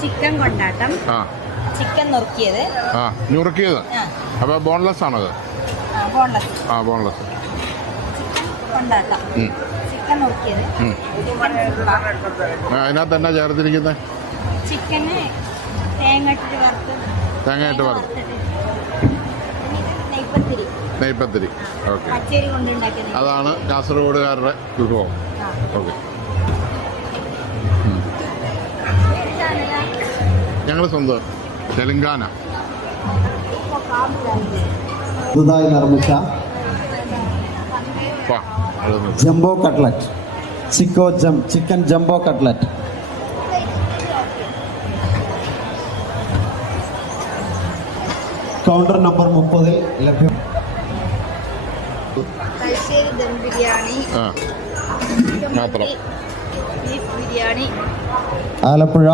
Chicken കൊണ്ടാട്ടം, chicken നുറുക്കിയത്, നുറുക്കിയത്. അപ്പോൾ boneless ആണത്? ബോൺലെസ്. ബോൺലെസ് ചിക്കൻ കൊണ്ടാട്ടം, ചിക്കൻ നുറുക്കിയത്. അതിനകത്ത് എന്നാ ചേർത്തിരിക്കുന്നത്? ചിക്കന് തേങ്ങയിട്ട് വറുത്ത്, നെയ്പത്തിരി. ഓക്കെ, പച്ചരി കൊണ്ടുണ്ടാക്കിയത്. അതാണ് കാസർഗോഡുകാരുടെ വിഭവം. ഓക്കെ, ഞങ്ങൾ സ്വന്തം തെലങ്കാന. പുതുതായി നിർമ്മിച്ച jumbo cutlet, chicken jumbo cutlet. Counter number 30 ലഭ്യം. തലശ്ശേരി ദം ബിരിയാണി, മാത്രം. ബീഫ് ബിരിയാണി, ആലപ്പുഴ